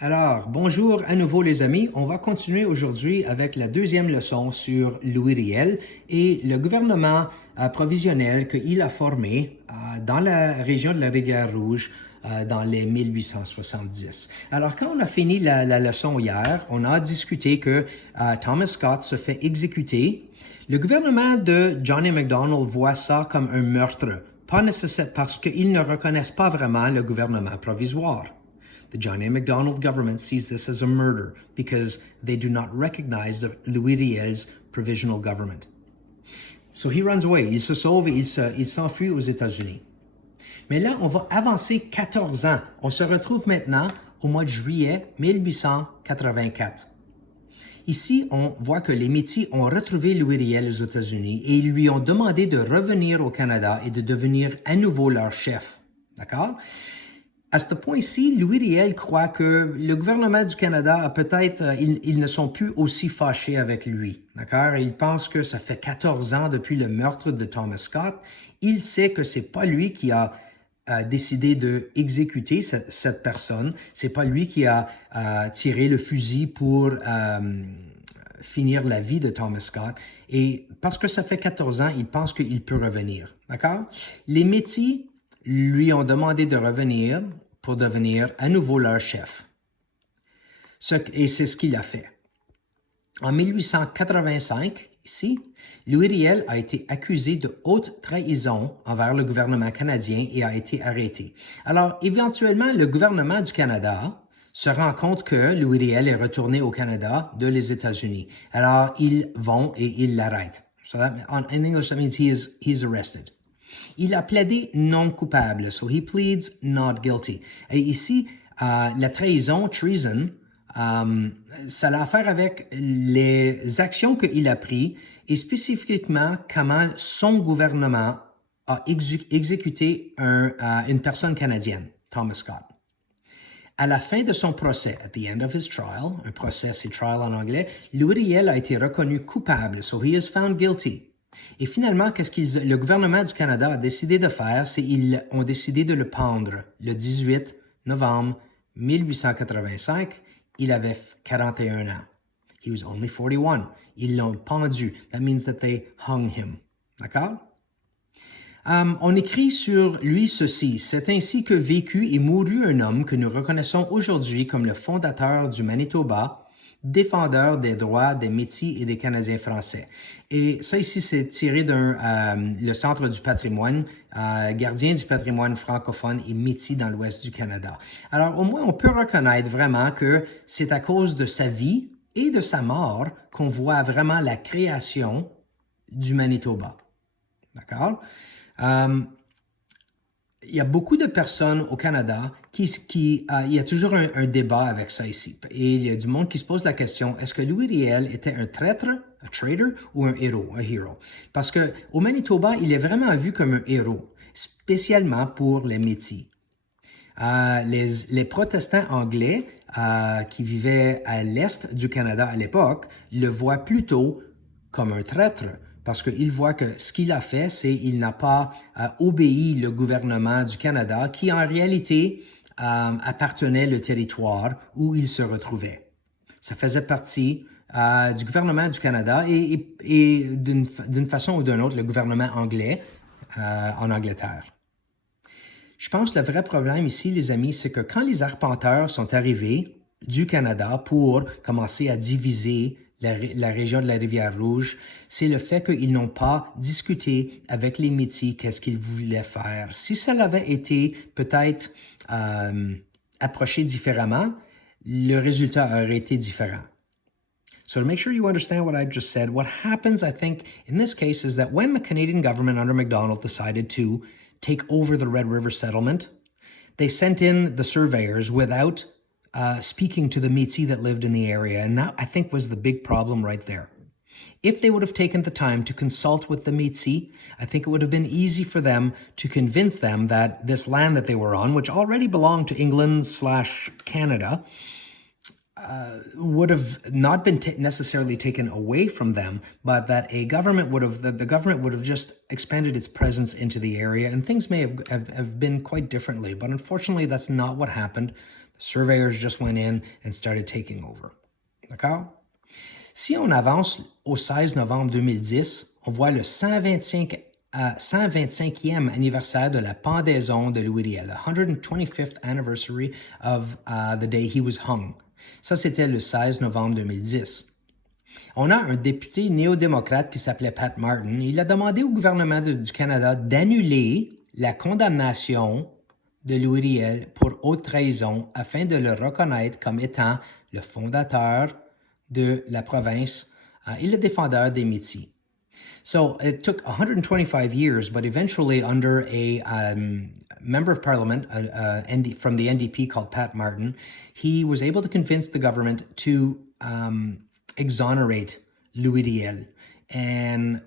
Alors, bonjour à nouveau les amis. On va continuer aujourd'hui avec la deuxième leçon sur Louis Riel et le gouvernement provisionnel qu'il a formé dans la région de la Rivière-Rouge dans les 1870. Alors, quand on a fini la leçon hier, on a discuté que Thomas Scott se fait exécuter. Le gouvernement de John A. Macdonald voit ça comme un meurtre, pas nécessaire parce qu'ils ne reconnaissent pas vraiment le gouvernement provisoire. The John A. Macdonald government sees this as a murder because they do not recognize the Louis Riel's provisional government. So he runs away, il se sauve et il s'enfuit aux États-Unis. Mais là, on va avancer 14 ans. On se retrouve maintenant au mois de juillet 1884. Ici, on voit que les Métis ont retrouvé Louis Riel aux États-Unis et ils lui ont demandé de revenir au Canada et de devenir à nouveau leur chef. D'accord? À ce point-ci, Louis Riel croit que le gouvernement du Canada a peut-être, ils ne sont plus aussi fâchés avec lui. D'accord? Il pense que ça fait 14 ans depuis le meurtre de Thomas Scott. Il sait que c'est pas lui qui a décidé d'exécuter cette personne. C'est pas lui qui a tiré le fusil pour finir la vie de Thomas Scott. Et parce que ça fait 14 ans, il pense qu'il peut revenir. D'accord? Les Métis lui ont demandé de revenir pour devenir à nouveau leur chef. Et c'est ce qu'il a fait. En 1885, ici, Louis Riel a été accusé de haute trahison envers le gouvernement canadien et a été arrêté. Alors, éventuellement, le gouvernement du Canada se rend compte que Louis Riel est retourné au Canada de les États-Unis. Alors, ils vont et ils l'arrêtent. So in English, that means he is arrested. Il a plaidé non coupable, so he pleads not guilty. Et ici, la trahison, treason, ça a à faire avec les actions qu'il a prises et spécifiquement comment son gouvernement a exécuté une personne canadienne, Thomas Scott. À la fin de son procès, at the end of his trial, un procès c'est trial en anglais, Louis Riel a été reconnu coupable, so he is found guilty. Et finalement, le gouvernement du Canada a décidé de faire, c'est qu'ils ont décidé de le pendre le 18 novembre 1885. Il avait 41 ans. He was only 41. Ils l'ont pendu. That means that they hung him. D'accord? On écrit sur lui ceci. C'est ainsi que vécut et mourut un homme que nous reconnaissons aujourd'hui comme le fondateur du Manitoba, défendeur des droits des Métis et des Canadiens français. Et ça ici, c'est tiré le Centre du patrimoine, gardien du patrimoine francophone et Métis dans l'ouest du Canada. Alors, au moins, on peut reconnaître vraiment que c'est à cause de sa vie et de sa mort qu'on voit vraiment la création du Manitoba. D'accord? Il y a beaucoup de personnes au Canada il y a toujours un débat avec ça ici. Et il y a du monde qui se pose la question, est-ce que Louis Riel était un traître, un traitor, ou un héros, un hero? Parce que au Manitoba, il est vraiment vu comme un héros, spécialement pour les Métis. Les protestants anglais qui vivaient à l'est du Canada à l'époque le voient plutôt comme un traître, parce qu'il voit que ce qu'il a fait, c'est qu'il n'a pas obéi le gouvernement du Canada, qui en réalité appartenait au territoire où il se retrouvait. Ça faisait partie du gouvernement du Canada et d'une façon ou d'une autre, le gouvernement anglais en Angleterre. Je pense que le vrai problème ici, les amis, c'est que quand les arpenteurs sont arrivés du Canada pour commencer à diviser la région de la Rivière-Rouge, c'est le fait qu'ils n'ont pas discuté avec les Métis qu'est-ce qu'ils voulaient faire. Si ça avait été peut-être approché différemment, le résultat aurait été différent. So to make sure you understand what I just said, what happens, I think, in this case is that when the Canadian government under Macdonald decided to take over the Red River settlement, they sent in the surveyors without speaking to the Métis that lived in the area. And that, I think, was the big problem right there. If they would have taken the time to consult with the Métis, I think it would have been easy for them to convince them that this land that they were on, which already belonged to England/Canada, would have not been necessarily taken away from them, but that the government would have just expanded its presence into the area, and things may have been quite differently. But unfortunately, that's not what happened. Surveyors just went in and started taking over. D'accord? Si on avance au 16 novembre 2010, on voit le 125e anniversaire de la pendaison de Louis Riel, the 125th anniversary of the day he was hung. Ça, c'était le 16 novembre 2010. On a un député néo-démocrate qui s'appelait Pat Martin. Il a demandé au gouvernement du Canada d'annuler la condamnation de Louis Riel pour haute trahison afin de le reconnaître comme étant le fondateur de la province et le défendeur des Métis. So it took 125 years, but eventually under a member of parliament from the NDP called Pat Martin, he was able to convince the government to exonerate Louis Riel and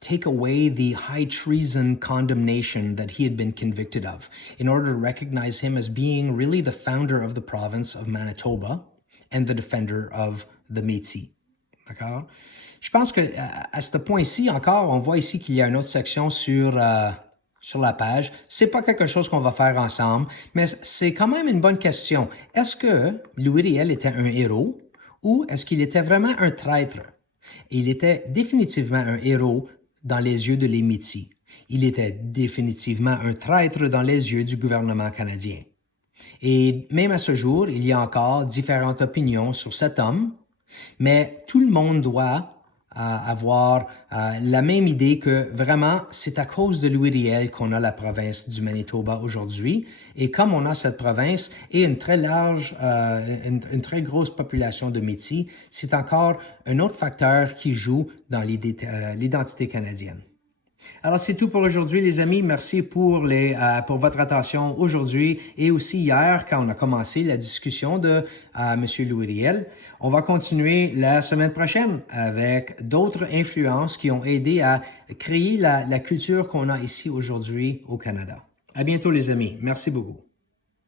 take away the high treason condemnation that he had been convicted of in order to recognize him as being really the founder of the province of Manitoba and the defender of the Métis. D'accord? Je pense que à ce point-ci, encore, on voit ici qu'il y a une autre section sur la page. C'est pas quelque chose qu'on va faire ensemble, mais c'est quand même une bonne question. Est-ce que Louis Riel était un héros ou est-ce qu'il était vraiment un traître? Il était définitivement un héros dans les yeux de les Métis. Il était définitivement un traître dans les yeux du gouvernement canadien. Et même à ce jour, il y a encore différentes opinions sur cet homme, mais tout le monde doit avoir la même idée que vraiment, c'est à cause de Louis Riel qu'on a la province du Manitoba aujourd'hui. Et comme on a cette province et une très large, une très grosse population de Métis, c'est encore un autre facteur qui joue dans l'identité canadienne. Alors, c'est tout pour aujourd'hui, les amis. Merci pour votre attention aujourd'hui et aussi hier, quand on a commencé la discussion de M. Louis Riel. On va continuer la semaine prochaine avec d'autres influences qui ont aidé à créer la culture qu'on a ici aujourd'hui au Canada. À bientôt, les amis. Merci beaucoup.